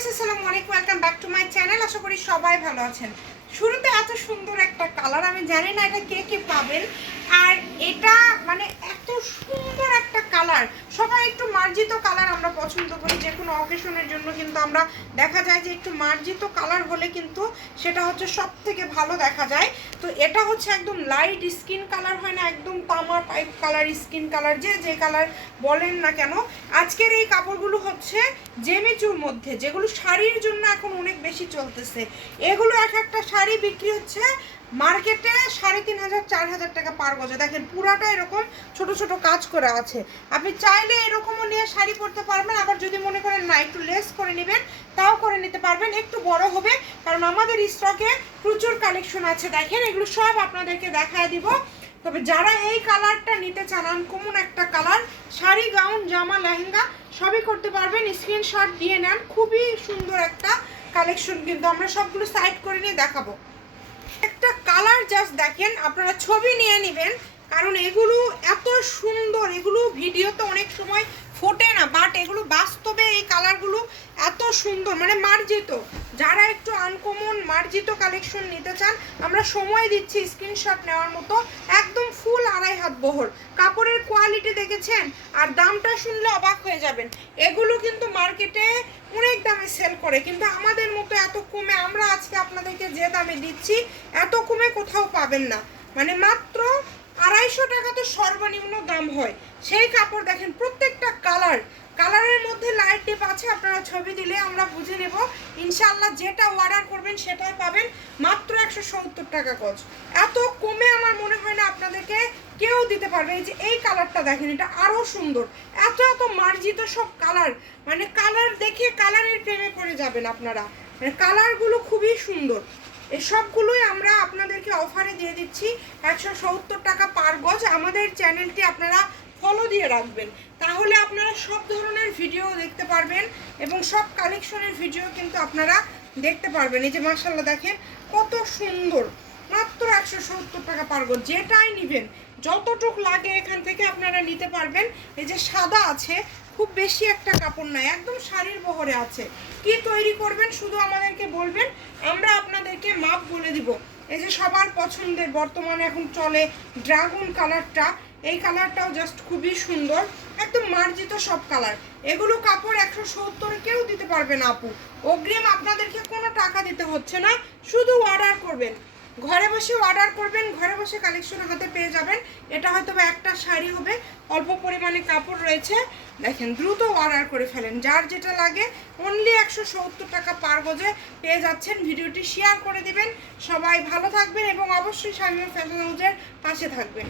Viewers আসসালামু আলাইকুম, welcome back to my channel. আশা করি সবাই ভালো আছেন। শুরুতে এত সুন্দর একটা কালার, আমি জানি না এটা কে কে পাবেন। আর এটা মানে এত সুন্দর একটা কালার, সবাই একটু মার্জিত কালার আমরা পছন্দ করি যে কোনো অকেশনের জন্য, কিন্তু আমরা দেখা যায় যে একটু মার্জিত কালার হলে কিন্তু সেটা হচ্ছে সব থেকে ভালো দেখা যায়। তো এটা হচ্ছে একদম লাইট স্কিন কালার, হয় না একদম তামা টাইপ কালার, স্কিন কালার যে কালার বলেন না কেন। আজকের এই কাপড়গুলো হচ্ছে জেমিচুর মধ্যে, যেগুলো শাড়ির জন্য এখন অনেক বেশি চলতেছে। এগুলো এক একটা শাড়ি বিক্রি হচ্ছে মার্কেটে 3,500 4,000 টাকা পার গজে। দেখেন পুরাটা এরকম ছোট ছোট কাজ করে আছে। আপনি চাইলে এরকমও নিয়ে শাড়ি পরতে পারবেন, আবার যদি মনে করেন না একটু লেস করে নেবেন তাও করে নিতে পারবেন। একটু বড় হবে কারণ আমাদের স্টকে প্রচুর কালেকশন আছে। দেখেন এগুলো সব আপনাদেরকে দেখায় দিব। তবে যারা এই কালারটা নিতে চান, আনকমন একটা কালার, শাড়ি গাউন জামা লেহেঙ্গা সবই করতে পারবেন। স্ক্রিনশট দিয়ে নেন, খুবই সুন্দর একটা কালেকশন, কিন্তু আমরা সবগুলো সাইড করে নিয়ে দেখাবো। একটা কালার জাস্ট দেখেন, আপনারা ছবি নিয়ে নেবেন কারণ এগুলো এত সুন্দর। এগুলো ভিডিওতে অনেক সময় ফোটে না, বাট এগুলো বাস্তবে এই কালারগুলো এত সুন্দর, মানে মার্জিত। যারা একটু আনকমন মার্জিত কালেকশন নিতে চান, আমরা সময় দিচ্ছি স্ক্রিনশট নেওয়ার মতো। একদম ফুল 2.5 হাত বহর, কাপড়ের কোয়ালিটি দেখেছেন আর দামটা শুনলে অবাক হয়ে যাবেন। এগুলো কিন্তু মার্কেটে অনেক দামে সেল করে, কিন্তু আমাদের মতো এত কমে আমরা আজকে আপনাদেরকে যে দামে দিচ্ছি এত কমে কোথাও পাবেন না। মানে মাত্র 250 টাকা তো সর্বনিম্ন দাম হয়। সেই কাপড় দেখেন, প্রত্যেকটা কালারের মধ্যে লাইট টিপ আছে। আপনারা ছবি দিলে আমরা বুঝে নেব ইনশাআল্লাহ। যেটা অর্ডার করবেন সেটাই পাবেন মাত্র 170 টাকা গজ। এত কমে আমার মনে হয় না আপনাদেরকে কেউ দিতে পারবে। এই যে এই কালারটা দেখেন, এটা আরও সুন্দর। এত এত মার্জিত সব কালার, মানে কালার দেখে কালারের প্রেমে পড়ে যাবেন আপনারা। মানে কালারগুলো খুবই সুন্দর। এই সবগুলোই আমরা আপনাদেরকে অফারে দিয়ে দিচ্ছি 170 টাকা পার গজ। আমাদের চ্যানেলটি আপনারা ফলো দিয়ে রাখবেন, তাহলে আপনারা সব ধরনের ভিডিও দেখতে পারবেন এবং সব কালেকশনের ভিডিও কিন্তু আপনারা দেখতে পারবেন। এই যে মাশাআল্লাহ দেখেন কত সুন্দর, মাত্র 170 টাকা পার গজ। যেটাই নেবেন যতটুক লাগে এখান থেকে আপনারা নিতে পারবেন। এই যে সাদা আছে, খুব বেশি একটা কাপড় নাই, একদম শাড়ির বহরে আছে। কি তৈরি করবেন শুধু আমাদেরকে বলবেন, আমরা আপনাদেরকে মাপ বলে দিব। এই যে সবার পছন্দের বর্তমানে এখন চলে ড্রাগন কালারটা, এই কালারটাও জাস্ট খুবই সুন্দর, একদম মার্জিত সব কালার। এগুলো কাপড় 170 কেউ দিতে পারবে না আপু। অগ্রিম আপনাদেরকে কোনো টাকা দিতে হচ্ছে না, শুধু অর্ডার করবেন। ঘরে বসে অর্ডার করবেন, ঘরে বসে কালেকশন হাতে পেয়ে যাবেন। এটা হয়তো বা একটা শাড়ি হবে, অল্প পরিমাণে কাপড় রয়েছে। দেখেন দ্রুত অর্ডার করে ফেলেন, যার যেটা লাগে অনলি 170 টাকা পার গজে পেয়ে যাচ্ছেন। ভিডিওটি শেয়ার করে দিবেন। সবাই ভালো থাকবেন এবং অবশ্যই শামিমা ফ্যাশন হাউসের পাশে থাকবেন।